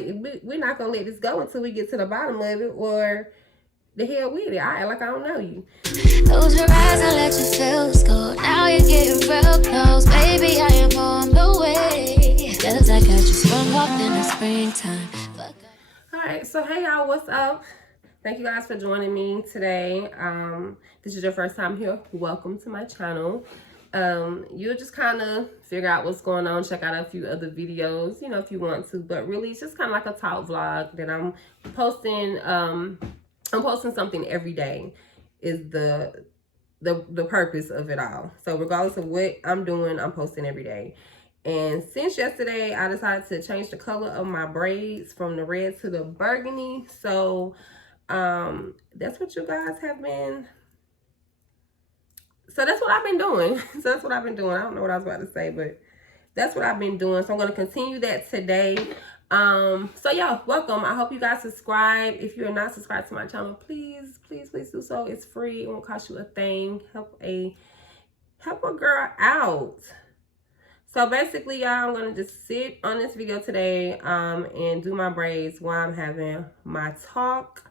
We're not gonna let this go until we get to the bottom of it, or the hell with it. I act like I don't know you. Close your eyes and let your feels go. Now you're getting real close. Baby, I am on the way. Cause I got you sprung up in the springtime. Alright, so hey y'all, what's up? Thank you guys for joining me today. This is your first time here. Welcome to my channel. You'll just kind of figure out what's going on, check out a few other videos, you know, if you want to, but really it's just kind of like a talk vlog that I'm posting. I'm posting something every day is the purpose of it all. So regardless of what I'm doing, I'm posting every day. And since yesterday, I decided to change the color of my braids from the red to the burgundy. So that's what you guys have been. So that's what I've been doing. I don't know what I was about to say, but that's what I've been doing. So I'm going to continue that today. So yeah, welcome. I hope you guys subscribe. If you're not subscribed to my channel, please do so. It's free. It won't cost you a thing. Help a girl out. So basically, y'all, I'm going to just sit on this video today and do my braids while I'm having my talk.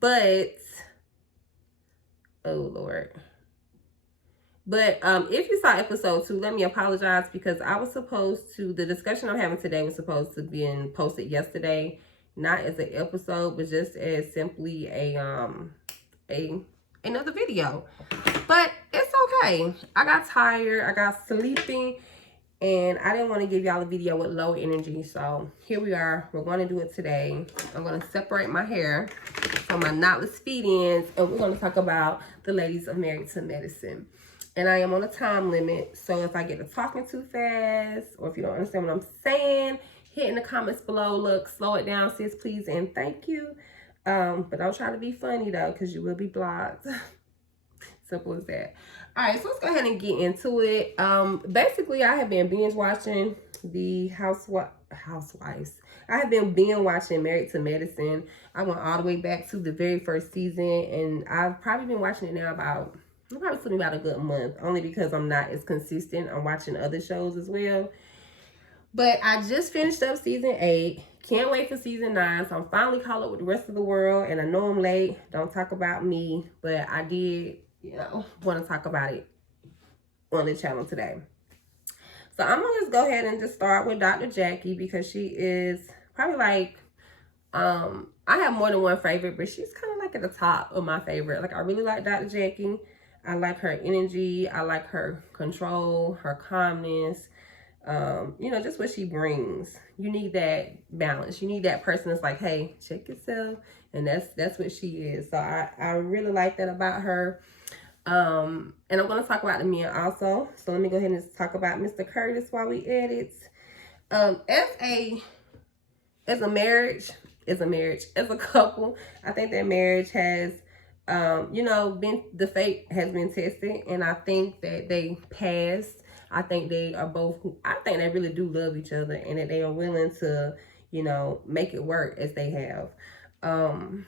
But, oh, Lord. But if you saw episode 2, let me apologize because I was supposed to, the discussion I'm having today was supposed to be posted yesterday, not as an episode, but just as simply another video. But it's okay. I got tired, I got sleepy, and I didn't want to give y'all a video with low energy. So here we are. We're going to do it today. I'm going to separate my hair from my knotless feet ends, and we're going to talk about the ladies of Married to Medicine. And I am on a time limit, so if I get to talking too fast, or if you don't understand what I'm saying, hit in the comments below. Look, slow it down, sis, please, and thank you. But don't try to be funny, though, because you will be blocked. Simple as that. All right, so let's go ahead and get into it. Basically, I have been binge watching the Housewives. I have been binge watching Married to Medicine. I went all the way back to the very first season, and I've probably been watching it now about a good month, only because I'm not as consistent. I'm watching other shows as well. But I just finished up season 8. Can't wait for season 9. So I'm finally caught up with the rest of the world. And I know I'm late. Don't talk about me. But I did, want to talk about it on the channel today. So I'm going to just go ahead and just start with Dr. Jackie, because she is probably like, I have more than one favorite, but she's kind of like at the top of my favorite. Like, I really like Dr. Jackie. I like her energy. I like her control, her calmness. Just what she brings. You need that balance. You need that person that's like, hey, check yourself. And that's what she is. So I really like that about her. And I'm going to talk about the men also. So let me go ahead and just talk about Mr. Curtis while we edit. As a marriage, as a couple, I think that marriage has the fate has been tested, and I think that they passed. I think they are both, I think they really do love each other, and that they are willing to, make it work as they have. And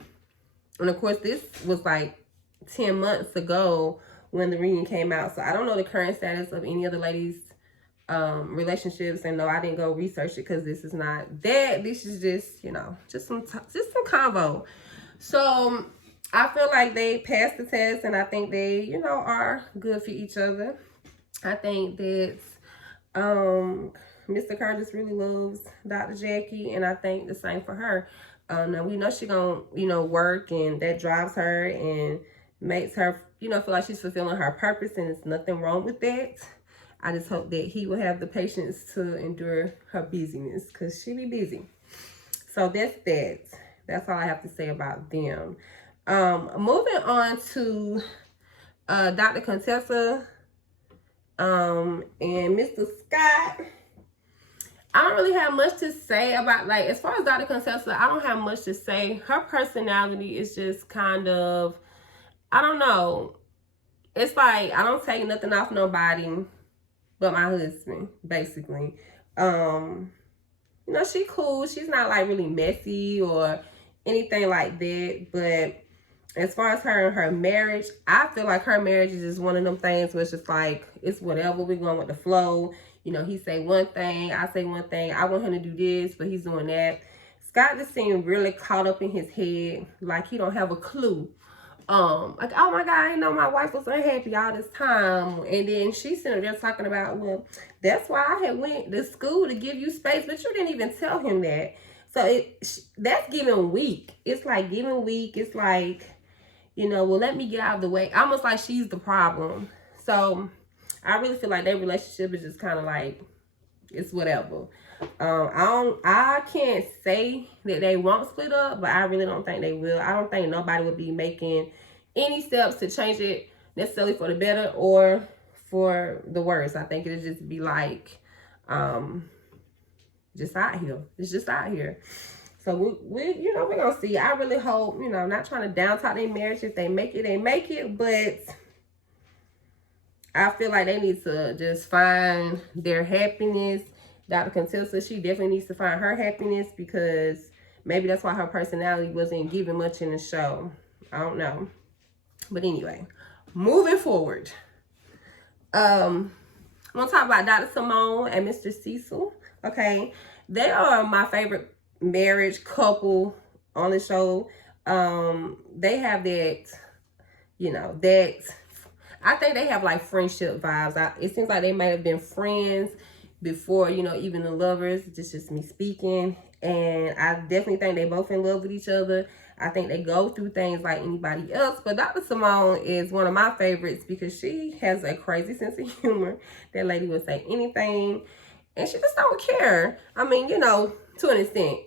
of course, this was like 10 months ago when the reunion came out. So I don't know the current status of any of the ladies' relationships, and no, I didn't go research it because this is not that. This is just, just some convo. So I feel like they passed the test, and I think they, are good for each other. I think that Mr. Curtis really loves Dr. Jackie, and I think the same for her. Now, we know she gonna, work, and that drives her and makes her, feel like she's fulfilling her purpose, and there's nothing wrong with that. I just hope that he will have the patience to endure her busyness, because she be busy. So that's that. That's all I have to say about them. Moving on to Dr. Contessa and Mr. Scott. I don't really have much to say about, like, as far as Dr. Contessa, I don't have much to say. Her personality is just kind of, I don't know. It's like, I don't take nothing off nobody but my husband, basically. She cool. She's not, like, really messy or anything like that, but as far as her and her marriage, I feel like her marriage is just one of them things where it's just like, it's whatever, we're going with the flow. He say one thing, I say one thing. I want him to do this, but he's doing that. Scott just seemed really caught up in his head, like he don't have a clue. Like, oh my God, I didn't know my wife was unhappy all this time. And then she's sitting there talking about, well, that's why I had went to school to give you space, but you didn't even tell him that. So that's giving weak. It's like giving weak. It's like, you know, well, let me get out of the way. Almost like she's the problem. So I really feel like their relationship is just kind of like, it's whatever. I can't say that they won't split up, but I really don't think they will. I don't think nobody would be making any steps to change it necessarily for the better or for the worse. I think it'll just be like, just out here. It's just out here. So we you know, we're gonna see. I really hope, you know, I'm not trying to down talk their marriage. If they make it, they make it, but I feel like they need to just find their happiness. Dr. Contessa, she definitely needs to find her happiness, because maybe that's why her personality wasn't giving much in the show. I don't know. But anyway, moving forward. I'm going to talk about Dr. Simone and Mr. Cecil. Okay. They are my favorite marriage couple on the show. They have that, you know, that I think they have like friendship vibes. It seems like they might have been friends before, you know, even the lovers. This is just me speaking. And I definitely think they both in love with each other. I think they go through things like anybody else. But Dr. Simone is one of my favorites because she has a crazy sense of humor. That lady will say anything. And she just don't care. I mean, you know, to an extent.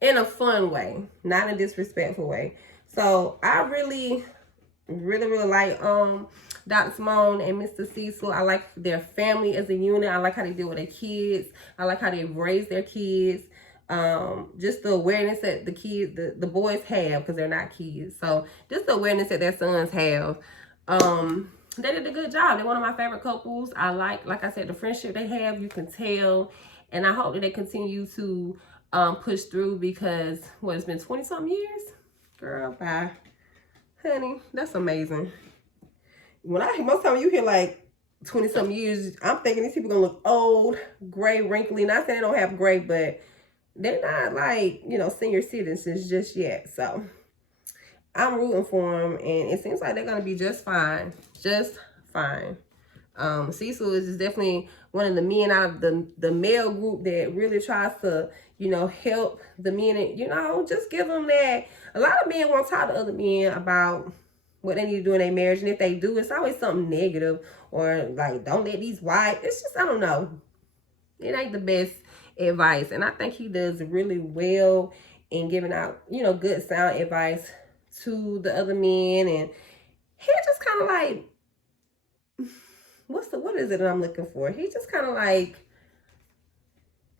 In a fun way. Not in a disrespectful way. So I really like Dr. Simone and Mr. Cecil. I like their family as a unit. I like how they deal with their kids. I like how they raise their kids. Just the awareness that the kids, the boys have, because they're not kids. So just the awareness that their sons have. They did a good job. They're one of my favorite couples. I like I said, the friendship they have, you can tell. And I hope that they continue to push through, because what, it's been 20-something years? Girl, bye. Honey, that's amazing. Most time you hear like 20-something years, I'm thinking these people gonna look old, gray, wrinkly. Not saying they don't have gray, but they're not like, you know, senior citizens just yet. So I'm rooting for them, and it seems like they're gonna be just fine. Just fine. Cecil is definitely one of the men out of the male group that really tries to, you know, help the men, and, you know, just give them that. A lot of men won't talk to other men about what they need to do in their marriage. And if they do, it's always something negative, or like, don't let these wives. It's just, I don't know. It ain't the best advice. And I think he does really well in giving out, you know, good sound advice to the other men. And he just kind of like, what is it that I'm looking for? He just kind of like,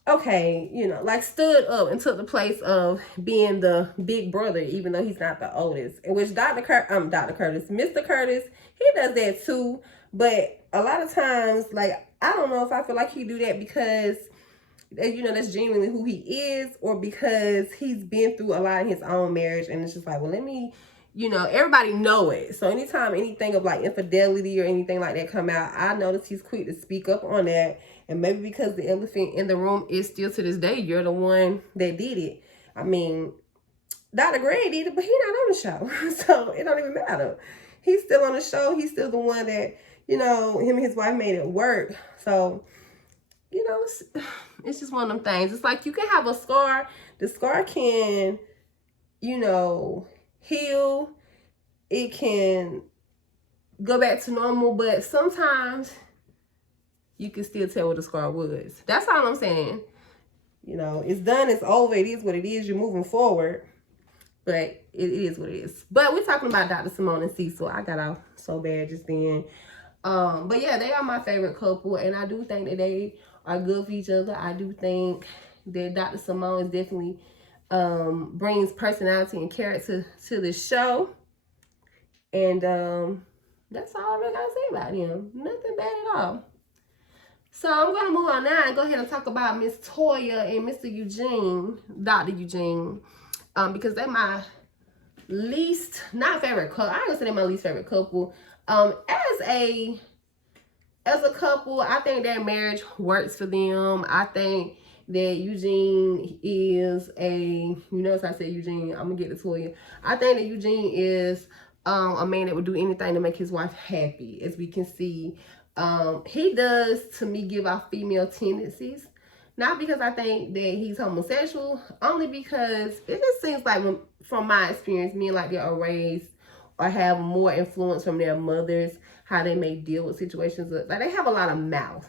okay, you know, like stood up and took the place of being the big brother, even though he's not the oldest. In which Mr. Curtis, he does that too. But a lot of times, like, I don't know if I feel like he do that because, you know, that's genuinely who he is, or because he's been through a lot in his own marriage. And it's just like, well, let me, you know, everybody know it. So anytime anything of like infidelity or anything like that come out, I notice he's quick to speak up on that. And maybe because the elephant in the room is still to this day, you're the one that did it. I mean, Dr. Gray did it, but he's not on the show. So it don't even matter. He's still on the show. He's still the one that, you know, him and his wife made it work. So, you know, it's just one of them things. It's like you can have a scar. The scar can, you know, heal. It can go back to normal, but sometimes you can still tell what the scar was. That's all I'm saying. You know, it's done, it's over, it is what it is, you're moving forward. But it is what it is. But we're talking about Dr. Simone and Cecil. I got off so bad just then. But yeah, they are my favorite couple, and I do think that they are good for each other. I do think that Dr. Simone is definitely brings personality and character to the show. And that's all I really gotta say about him. Nothing bad at all. So I'm going to move on now and go ahead and talk about Miss Toya and Mr. Eugene, Dr. Eugene, because they're my least, not favorite couple. I ain't gonna say they're my least favorite couple. As a couple, I think their marriage works for them. I think that Eugene is you notice I said Eugene, I'm gonna get to Toya. I think that Eugene is a man that would do anything to make his wife happy. As we can see, he does, to me, give off female tendencies. Not because I think that he's homosexual, only because it just seems like, from my experience, men like that are raised or have more influence from their mothers, how they may deal with situations. Like, they have a lot of mouth.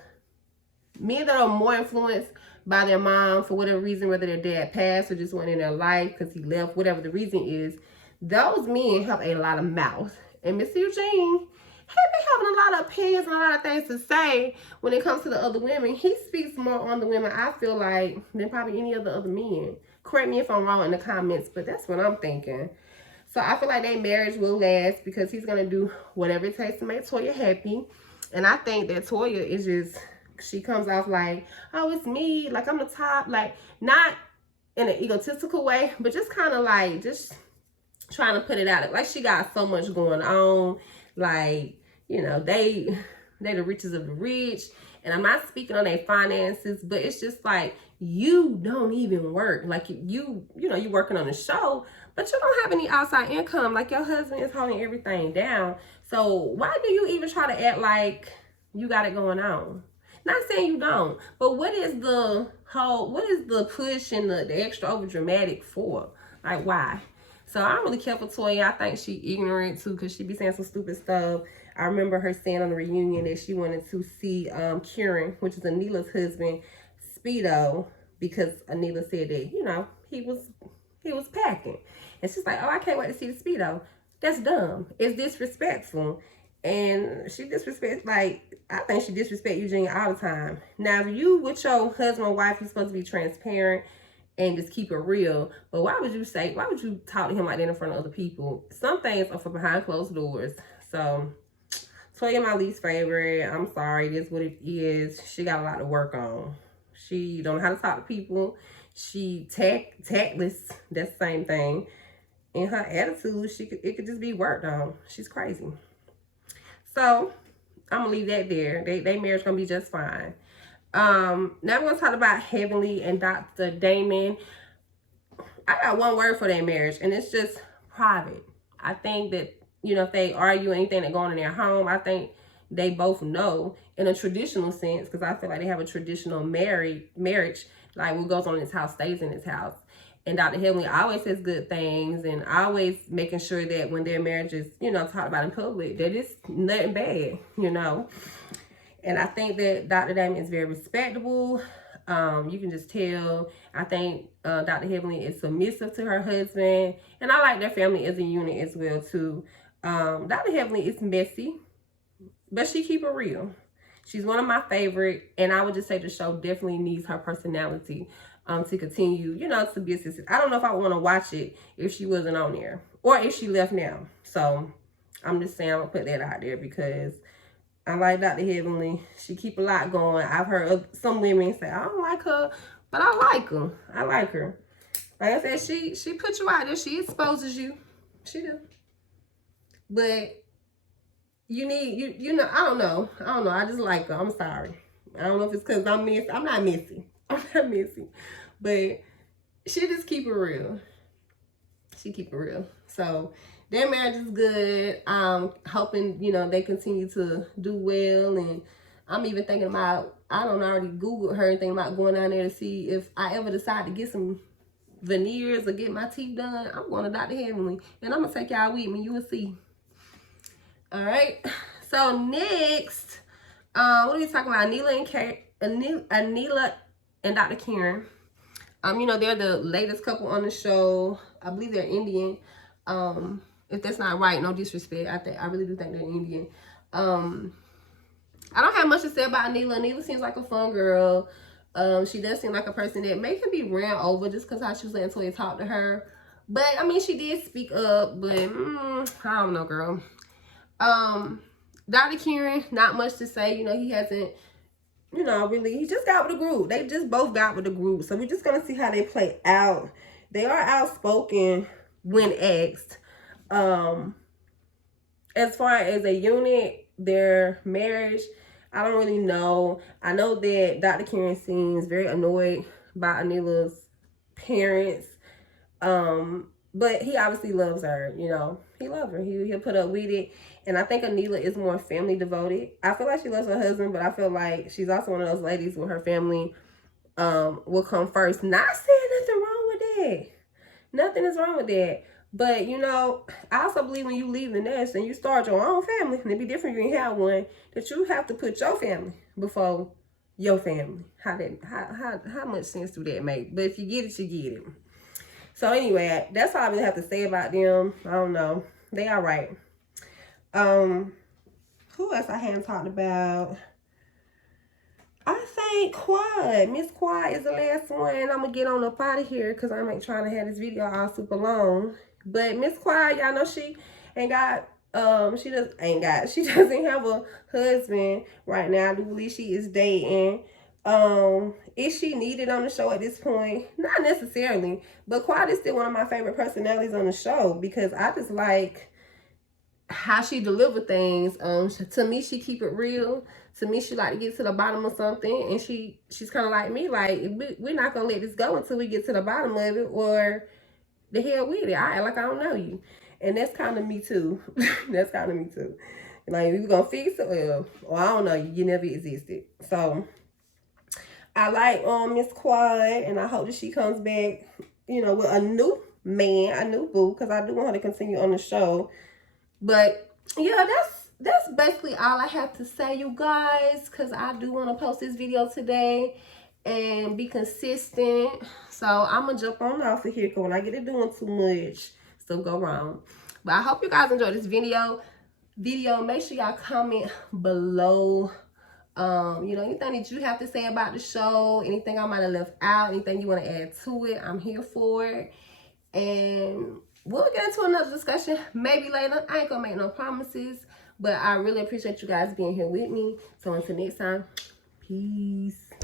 Men that are more influenced by their mom for whatever reason, whether their dad passed or just went in their life because he left, whatever the reason is, those men have a lot of mouth. And Mr. Eugene, he be having a lot of opinions and a lot of things to say when it comes to the other women. He speaks more on the women, I feel like, than probably any of the other men. Correct me if I'm wrong in the comments, but that's what I'm thinking. So I feel like their marriage will last because he's going to do whatever it takes to make Toya happy. And I think that Toya is just, she comes off like, oh, it's me, like I'm the top, like not in an egotistical way, but just kind of like, just trying to put it out. Like she got so much going on, like, you know, they the richest of the rich. And I'm not speaking on their finances, but it's just like, you don't even work. Like you know, you're working on the show, but you don't have any outside income. Like your husband is holding everything down. So why do you even try to act like you got it going on? Not saying you don't, but what is the push and the extra over dramatic for? Like why? So I don't really care for Toya. I think she ignorant too, because she be saying some stupid stuff. I remember her saying on the reunion that she wanted to see Kieran, which is Anila's husband, Speedo, because Anila said that, you know, he was packing. And she's like, oh, I can't wait to see the Speedo. That's dumb. It's disrespectful. And she disrespects, like, I think she disrespects Eugene all the time. Now, if you with your husband or wife, you're supposed to be transparent and just keep it real. But why would you talk to him like that in front of other people? Some things are for behind closed doors. So, Toya, my least favorite. I'm sorry, it is what it is. She got a lot to work on. She don't know how to talk to people. She tactless. That's the same thing. And her attitude, it could just be worked on. She's crazy. So, I'm going to leave that there. They marriage going to be just fine. Now I'm going to talk about Heavenly and Dr. Damon. I got one word for their marriage, and it's just private. I think that, you know, if they argue anything that going on in their home, I think they both know in a traditional sense, because I feel like they have a traditional marriage, like what goes on in this house stays in this house. And Dr. Heavenly always says good things and always making sure that when their marriage is, you know, talked about in public, that it's nothing bad, you know. And I think that Dr. Damon is very respectable. You can just tell. I think Dr. Heavenly is submissive to her husband. And I like their family as a unit as well, too. Dr. Heavenly is messy, but she keep it real. She's one of my favorite. And I would just say the show definitely needs her personality to continue, you know, to be a sister. I don't know if I would want to watch it if she wasn't on there or if she left now. So I'm just saying, I'm going to put that out there because I like Dr. Heavenly. She keep a lot going. I've heard some women say, I don't like her, but I like her. I like her. Like I said, she puts you out there. She exposes you. She do. But you need, you know, I don't know. I just like her. I'm sorry. I don't know if it's because I'm messy. I'm not messy. I'm not messy. But she just keep it real. She keep it real. So their marriage is good. Hoping, you know, they continue to do well. And I'm even thinking about, I don't already Googled her and thinking about going down there to see if I ever decide to get some veneers or get my teeth done. I'm going to Dr. Heavenly. And I'm going to take y'all with me. You will see. All right. So next, what are we talking about? Anila and Dr. Kieran. You know, they're the latest couple on the show. I believe they're Indian. If that's not right, no disrespect. I really do think they're Indian. I don't have much to say about Anila. Anila seems like a fun girl. She does seem like a person that may can be ran over just because how she was letting Toya talk to her. But, I mean, she did speak up. But, I don't know, girl. Dr. Kieran, not much to say. You know, he hasn't, you know, really, he just got with the group. They just both got with the group. So we're just going to see how they play out. They are outspoken when asked. As far as a unit, their marriage, I don't really know. I know that Dr. Kieran seems very annoyed by Anila's parents. But he obviously loves her, you know. He loves her. He'll put up with it. And I think Anila is more family devoted. I feel like she loves her husband, but I feel like she's also one of those ladies where her family will come first. Not saying nothing wrong with that. Nothing is wrong with that. But, you know, I also believe when you leave the nest and you start your own family, and it'd be different if you have one, that you have to put your family before your family. How much sense do that make? But if you get it, you get it. So anyway, that's all I really have to say about them. I don't know. They all right. Who else I hadn't talked about? I think Quad. Miss Quad is the last one. I'm going to get on up out of here because I'm like trying to have this video all super long. But Miss Quad, y'all know she ain't got, she doesn't have a husband right now. I do believe she is dating. Is she needed on the show at this point? Not necessarily. But Quad is still one of my favorite personalities on the show because I just like how she deliver things. To me, she keep it real. To me, she like to get to the bottom of something, and she's kind of like me. Like we're not gonna let this go until we get to the bottom of it, or the hell with it. I act like I don't know you, and that's kind of me too. That's kind of me too. Like we gonna fix it, well, I don't know you. You never existed. So I like Miss Quad, and I hope that she comes back, you know, with a new man, a new boo, because I do want her to continue on the show. But yeah, that's basically all I have to say, you guys, because I do want to post this video today and be consistent. So I'm going to jump on off of here because when I get to doing too much, stuff go wrong. But I hope you guys enjoyed this video. Make sure y'all comment below. You know, anything that you have to say about the show, anything I might have left out, anything you want to add to it, I'm here for it. And we'll get into another discussion maybe later. I ain't gonna make no promises, but I really appreciate you guys being here with me. So until next time, peace.